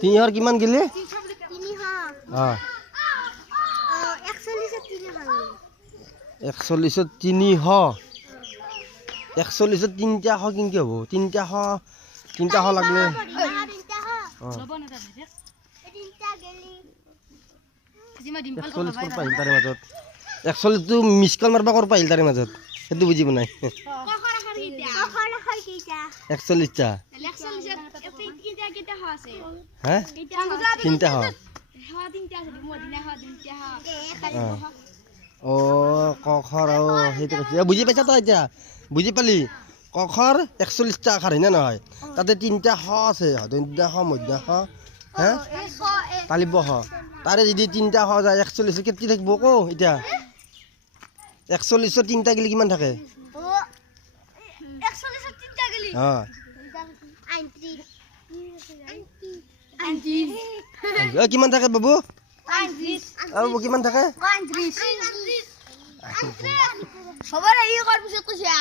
তিনিহৰ কিমান গেলি 41 300 41 তিনিটা হ কিনকে হ'ব তিনিটা হ লাগলে তাৰে মাজত 41 টো মিছ কল মাৰবা কৰ পাইল তাৰে মাজত সেইটো বুজি নাই 41 টা হ্যাঁ তিনটা হ ও কখৰ ও সেইটো কৈছে বুজি পাইছা তই এতিয়া বুজি পালি কখৰ 41 টা আখৰ হয় না নহয় তাতে তিনটা হ আছে তিনটা হ মধ্যা হ হ্যাঁ তালিব হ তাৰে যদি তিনটা হ যায় 41 কেতি থাকিব কো এতিয়া 41 তিনটা গলি কিমান থাকে 41 তিনটা গলি হ্যাঁ 39 কিমান থাকে বাবু 39 আৰু কিমান থাকে 39 সবাই এই কৰাৰ পিছত কৈছা